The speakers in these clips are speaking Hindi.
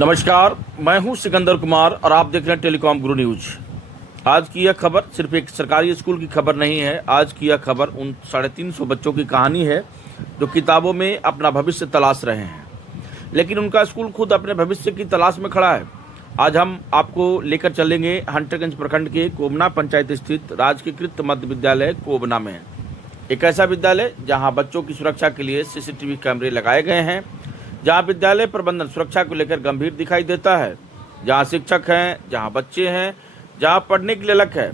नमस्कार, मैं हूं सिकंदर कुमार और आप देख रहे हैं टेलीकॉम गुरु न्यूज। आज की यह खबर सिर्फ एक सरकारी स्कूल की खबर नहीं है। आज की यह खबर उन 350 बच्चों की कहानी है जो किताबों में अपना भविष्य तलाश रहे हैं, लेकिन उनका स्कूल खुद अपने भविष्य की तलाश में खड़ा है। आज हम आपको लेकर चलेंगे हंटरगंज प्रखंड के कोबना पंचायत स्थित राजकीयकृत मध्य विद्यालय कोबना में। एक ऐसा विद्यालय जहाँ बच्चों की सुरक्षा के लिए CCTV कैमरे लगाए गए हैं, जहाँ विद्यालय प्रबंधन सुरक्षा को लेकर गंभीर दिखाई देता है, जहाँ शिक्षक हैं, जहाँ बच्चे हैं, जहाँ पढ़ने के लिए लक है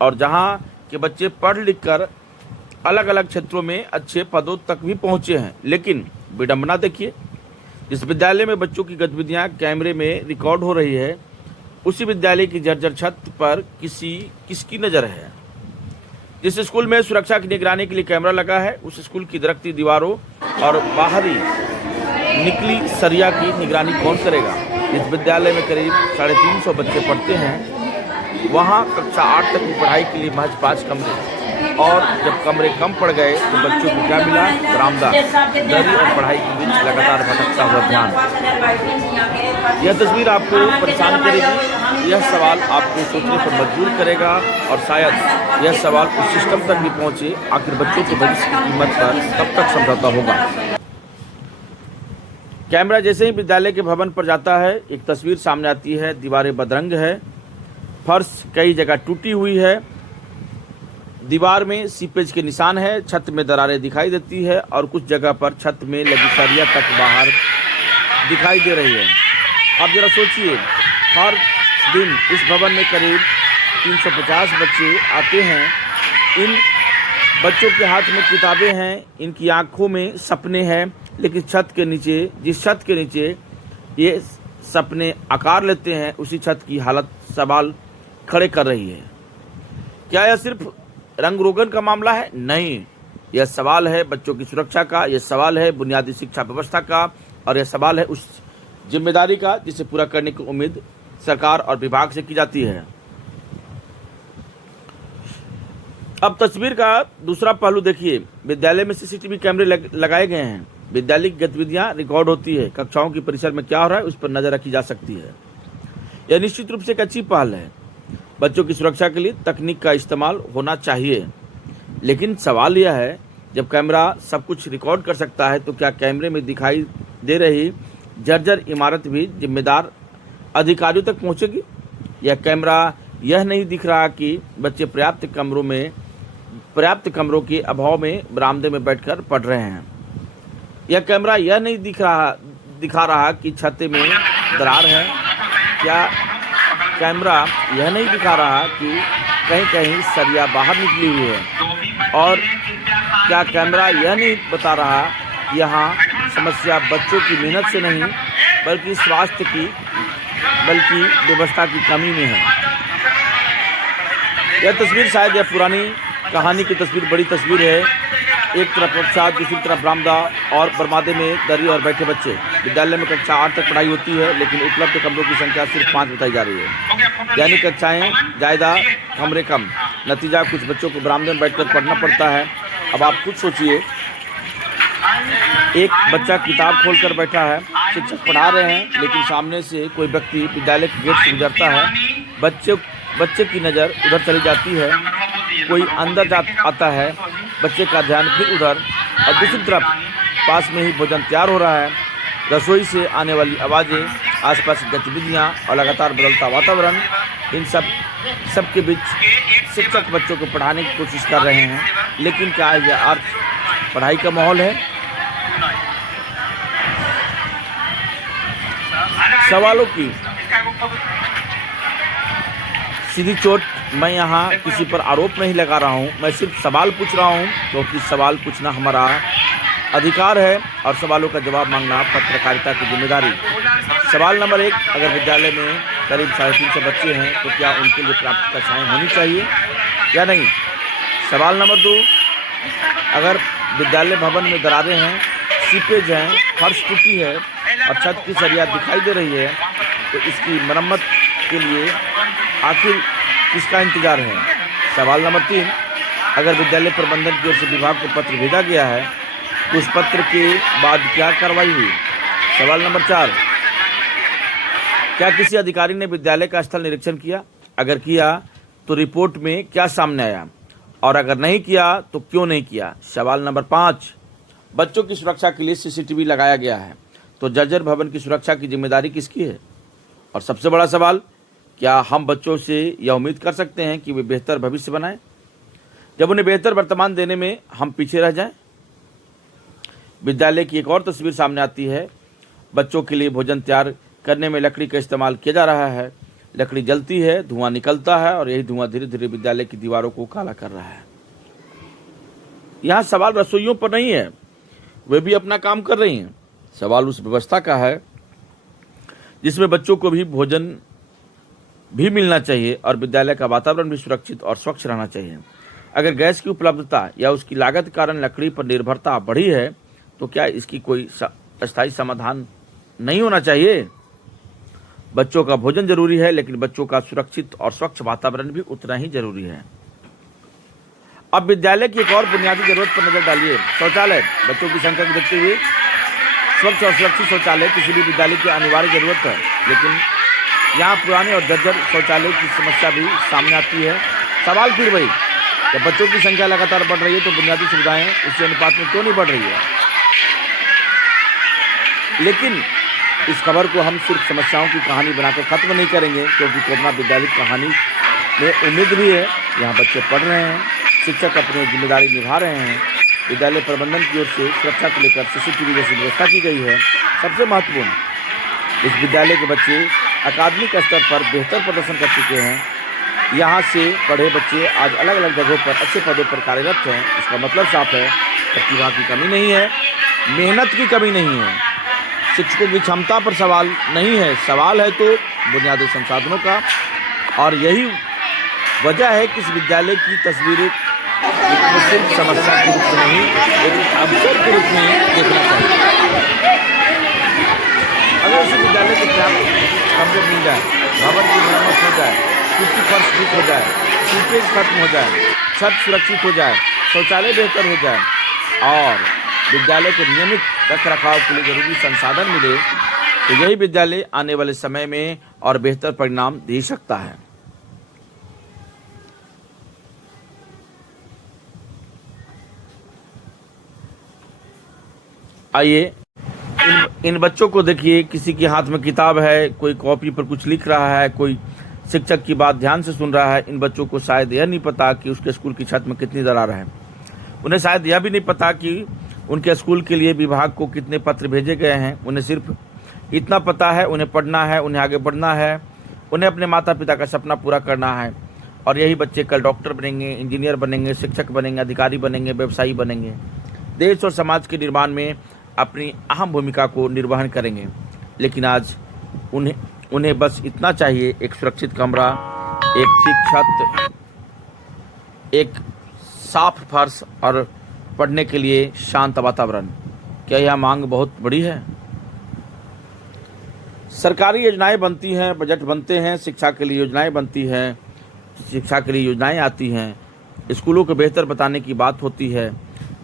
और जहाँ के बच्चे पढ़ लिख कर अलग अलग क्षेत्रों में अच्छे पदों तक भी पहुँचे हैं। लेकिन विडंबना देखिए, जिस विद्यालय में बच्चों की गतिविधियाँ कैमरे में रिकॉर्ड हो रही है, उसी विद्यालय की जर्जर छत पर किसकी नज़र है। जिस स्कूल में सुरक्षा की निगरानी के लिए कैमरा लगा है, उस स्कूल की दरकती दीवारों और बाहरी निकली सरिया की निगरानी कौन करेगा। इस विद्यालय में करीब 350 बच्चे पढ़ते हैं। वहाँ कक्षा 8 तक की पढ़ाई के लिए महज 5 कमरे, और जब कमरे कम पड़ गए तो बच्चों को क्या मिला? बरामदा, दरी और पढ़ाई के बीच लगातार भटकता हुआ ध्यान। यह तस्वीर आपको परेशान करेगी, यह सवाल आपको सोचने पर मजबूर करेगा और शायद यह सवाल उस सिस्टम तक भी पहुँचे, आखिर बच्चों के भविष्य की कीमत पर कब तक समझौता होगा। कैमरा जैसे ही विद्यालय के भवन पर जाता है, एक तस्वीर सामने आती है। दीवारें बदरंग है, फर्श कई जगह टूटी हुई है, दीवार में सीपेज के निशान है, छत में दरारें दिखाई देती है और कुछ जगह पर छत में लगी सरिया तक बाहर दिखाई दे रही है। आप जरा सोचिए, हर दिन इस भवन में करीब 350 बच्चे आते हैं। इन बच्चों के हाथ में किताबें हैं, इनकी आंखों में सपने हैं, लेकिन जिस छत के नीचे ये सपने आकार लेते हैं, उसी छत की हालत सवाल खड़े कर रही है। क्या यह सिर्फ रंग रोगन का मामला है? नहीं, यह सवाल है बच्चों की सुरक्षा का, यह सवाल है बुनियादी शिक्षा व्यवस्था का, और यह सवाल है उस जिम्मेदारी का जिसे पूरा करने की उम्मीद सरकार और विभाग से की जाती है। अब तस्वीर का दूसरा पहलू देखिए। विद्यालय में CCTV कैमरे लगाए गए हैं, विद्यालय की गतिविधियां रिकॉर्ड होती है, कक्षाओं की परिसर में क्या हो रहा है उस पर नजर रखी जा सकती है। यह निश्चित रूप से एक अच्छी पहल है। बच्चों की सुरक्षा के लिए तकनीक का इस्तेमाल होना चाहिए, लेकिन सवाल यह है, जब कैमरा सब कुछ रिकॉर्ड कर सकता है तो क्या कैमरे में दिखाई दे रही जर्जर इमारत भी जिम्मेदार अधिकारियों तक पहुँचेगी? यह कैमरा यह नहीं दिख रहा कि बच्चे पर्याप्त कमरों के अभाव में बरामदे में बैठकर पढ़ रहे हैं। यह कैमरा यह नहीं दिखा रहा कि छत में दरार है। क्या कैमरा यह नहीं दिखा रहा कि कहीं कहीं सरिया बाहर निकली हुई है? और क्या कैमरा यह नहीं बता रहा कि यहाँ समस्या बच्चों की मेहनत से नहीं बल्कि स्वास्थ्य की बल्कि व्यवस्था की कमी में है? यह तस्वीर शायद यह पुरानी कहानी की तस्वीर बड़ी तस्वीर है। एक तरफ कक्षा, दूसरी तरफ बरामदा और बरमादे में दरी और बैठे बच्चे। विद्यालय में कक्षा 8 तक पढ़ाई होती है, लेकिन उपलब्ध कमरों की संख्या सिर्फ 5 बताई जा रही है, यानी कक्षाएं ज़्यादा, कमरे कम। नतीजा, कुछ बच्चों को बरामदे में बैठकर पढ़ना पड़ता है। अब आप खुद सोचिए, एक बच्चा किताब खोलकर बैठा है, शिक्षक पढ़ा रहे हैं, लेकिन सामने से कोई व्यक्ति विद्यालय के गेट से गुजरता है, बच्चे की नज़र उधर चली जाती है, कोई अंदर आता है, बच्चे का ध्यान फिर उधर, और दूसरी तरफ पास में ही भोजन तैयार हो रहा है। रसोई से आने वाली आवाज़ें, आसपास की गतिविधियाँ और लगातार बदलता वातावरण, इन सब के बीच शिक्षक बच्चों को पढ़ाने की कोशिश कर रहे हैं, लेकिन क्या यह अर्थ पढ़ाई का माहौल है? सवालों की सीधी चोट मैं यहाँ किसी पर आरोप नहीं लगा रहा हूँ, मैं सिर्फ सवाल पूछ रहा हूँ, क्योंकि सवाल पूछना हमारा अधिकार है और सवालों का जवाब मांगना पत्रकारिता की जिम्मेदारी। सवाल नंबर 1, अगर विद्यालय में करीब 350 बच्चे हैं तो क्या उनके लिए पर्याप्त कक्षाएं होनी चाहिए या नहीं? सवाल नंबर 2, अगर विद्यालय भवन में दरारें हैं, सीपेज हैं, फर्श टूटी है और छत की सरिया दिखाई दे रही है, तो इसकी मरम्मत के लिए आखिर किसका इंतजार है? सवाल नंबर 3, अगर विद्यालय प्रबंधन की ओर से विभाग को पत्र भेजा गया है तो उस पत्र के बाद क्या कार्रवाई हुई? सवाल नंबर 4, क्या किसी अधिकारी ने विद्यालय का स्थल निरीक्षण किया? अगर किया तो रिपोर्ट में क्या सामने आया, और अगर नहीं किया तो क्यों नहीं किया? सवाल नंबर 5, बच्चों की सुरक्षा के लिए सीसीटीवी लगाया गया है, तो जर्जर भवन की सुरक्षा की जिम्मेदारी किसकी है? और सबसे बड़ा सवाल, क्या हम बच्चों से यह उम्मीद कर सकते हैं कि वे बेहतर भविष्य बनाएं जब उन्हें बेहतर वर्तमान देने में हम पीछे रह जाएं? विद्यालय की एक और तस्वीर सामने आती है। बच्चों के लिए भोजन तैयार करने में लकड़ी का इस्तेमाल किया जा रहा है। लकड़ी जलती है, धुआं निकलता है, और यही धुआं धीरे धीरे विद्यालय की दीवारों को काला कर रहा है। यहाँ सवाल रसोइयों पर नहीं है, वे भी अपना काम कर रही हैं। सवाल उस व्यवस्था का है जिसमें बच्चों को भी भोजन भी मिलना चाहिए और विद्यालय का वातावरण भी सुरक्षित और स्वच्छ रहना चाहिए। अगर गैस की उपलब्धता या उसकी लागत के कारण लकड़ी पर निर्भरता बढ़ी है, तो क्या इसकी कोई अस्थायी समाधान नहीं होना चाहिए? बच्चों का भोजन जरूरी है, लेकिन बच्चों का सुरक्षित और स्वच्छ वातावरण भी उतना ही जरूरी है। अब विद्यालय की एक और बुनियादी जरूरत पर नजर डालिए, शौचालय। बच्चों की संख्या को देखते हुए स्वच्छ और सुरक्षित शौचालय किसी भी विद्यालय की अनिवार्य जरूरत है, लेकिन यहाँ पुराने और जर्जर शौचालय की समस्या भी सामने आती है। सवाल फिर वही, जब बच्चों की संख्या लगातार बढ़ रही है तो बुनियादी सुविधाएं उसी अनुपात में क्यों नहीं बढ़ रही है? लेकिन इस खबर को हम सिर्फ समस्याओं की कहानी बनाकर खत्म नहीं करेंगे, क्योंकि कोबना विद्यालय की कहानी में उम्मीद भी है। यहाँ बच्चे पढ़ रहे हैं, शिक्षक अपनी जिम्मेदारी निभा रहे हैं, विद्यालय प्रबंधन की ओर से सुरक्षा को लेकर सीसीटीवी जैसी व्यवस्था की गई है। सबसे महत्वपूर्ण, इस विद्यालय के बच्चे अकादमिक स्तर पर बेहतर प्रदर्शन कर चुके हैं। यहाँ से पढ़े बच्चे आज अलग अलग जगहों पर अच्छे पदों पर कार्यरत हैं। इसका मतलब साफ है, प्रतिभा की कमी नहीं है, मेहनत की कमी नहीं है, शिक्षकों की क्षमता पर सवाल नहीं है, सवाल है तो बुनियादी संसाधनों का। और यही वजह है कि इस विद्यालय की तस्वीरें सिर्फ समस्या के रूप में नहीं, लेकिन अवसर के रूप में देखना चाहिए। अगर इस विद्यालय को पर्याप्त कमरे मिल जाए, भवन की मरम्मत हो जाए, कुर्सी फर्श ठीक हो जाए, सीटेज खत्म हो जाए, छत सुरक्षित हो जाए, शौचालय बेहतर हो जाए और विद्यालय को नियमित रख रखाव के लिए जरूरी संसाधन मिले, तो यही विद्यालय आने वाले समय में और बेहतर परिणाम दे सकता है। आइए इन बच्चों को देखिए, किसी के हाथ में किताब है, कोई कॉपी पर कुछ लिख रहा है, कोई शिक्षक की बात ध्यान से सुन रहा है। इन बच्चों को शायद यह नहीं पता कि उसके स्कूल की छत में कितनी दरार है। उन्हें शायद यह भी नहीं पता कि उनके स्कूल के लिए विभाग को कितने पत्र भेजे गए हैं। उन्हें सिर्फ इतना पता है, उन्हें पढ़ना है, उन्हें आगे बढ़ना है, उन्हें अपने माता पिता का सपना पूरा करना है। और यही बच्चे कल डॉक्टर बनेंगे, इंजीनियर बनेंगे, शिक्षक बनेंगे, अधिकारी बनेंगे, व्यवसायी बनेंगे, देश और समाज के निर्माण में अपनी अहम भूमिका को निर्वहन करेंगे। लेकिन आज उन्हें बस इतना चाहिए, एक सुरक्षित कमरा, एक ठीक छत, एक साफ फर्श और पढ़ने के लिए शांत वातावरण। क्या यह मांग बहुत बड़ी है? सरकारी योजनाएं बनती हैं, बजट बनते हैं, शिक्षा के लिए योजनाएं बनती हैं, शिक्षा के लिए योजनाएं आती हैं, स्कूलों को बेहतर बताने की बात होती है,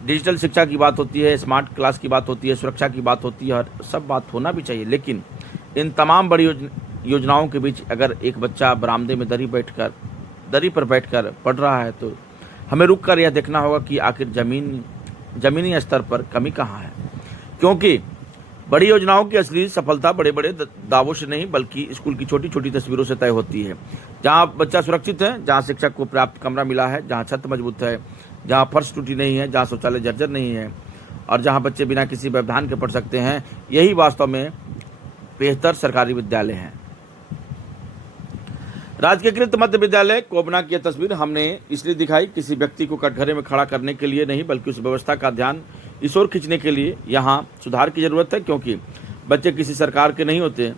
डिजिटल शिक्षा की बात होती है, स्मार्ट क्लास की बात होती है, सुरक्षा की बात होती है, और सब बात होना भी चाहिए। लेकिन इन तमाम बड़ी योजनाओं के बीच अगर एक बच्चा बरामदे में दरी पर बैठकर पढ़ रहा है, तो हमें रुक कर यह देखना होगा कि आखिर जमीनी स्तर पर कमी कहाँ है। क्योंकि बड़ी योजनाओं की असली सफलता बड़े बड़े दावों से नहीं, बल्कि स्कूल की छोटी छोटी तस्वीरों से तय होती है। जहाँ बच्चा सुरक्षित है, जहाँ शिक्षक को पर्याप्त कमरा मिला है, जहाँ छत मजबूत है, जहाँ फर्श टूटी नहीं है, जहाँ शौचालय जर्जर नहीं है, और जहाँ बच्चे बिना किसी व्यवधान के पढ़ सकते हैं, यही वास्तव में बेहतर सरकारी विद्यालय हैं। राजकीयकृत मध्य विद्यालय कोबना की तस्वीर हमने इसलिए दिखाई, किसी व्यक्ति को कटघरे में खड़ा करने के लिए नहीं, बल्कि उस व्यवस्था का ध्यान इस ओर खींचने के लिए यहाँ सुधार की जरूरत है। क्योंकि बच्चे किसी सरकार के नहीं होते,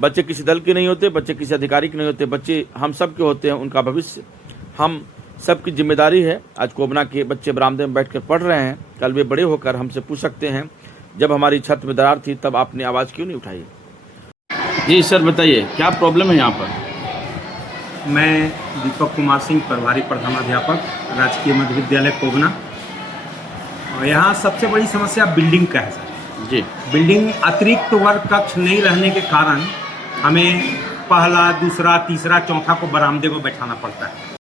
बच्चे किसी दल के नहीं होते, बच्चे किसी अधिकारी के नहीं होते, बच्चे हम सब के होते हैं। उनका भविष्य हम सबकी जिम्मेदारी है। आज कोबना के बच्चे बरामदे में बैठकर पढ़ रहे हैं, कल वे बड़े होकर हमसे पूछ सकते हैं, जब हमारी छत में दरार थी तब आपने आवाज़ क्यों नहीं उठाई? जी सर, बताइए क्या प्रॉब्लम है यहाँ पर? मैं दीपक कुमार सिंह, प्रभारी प्रधानाध्यापक, राजकीय मध्य विद्यालय कोबना। और यहाँ सबसे बड़ी समस्या बिल्डिंग का है सर जी। बिल्डिंग अतिरिक्त वर्ग कक्ष नहीं रहने के कारण हमें पहला, दूसरा, तीसरा, चौथा को बरामदे में बैठाना पड़ता है।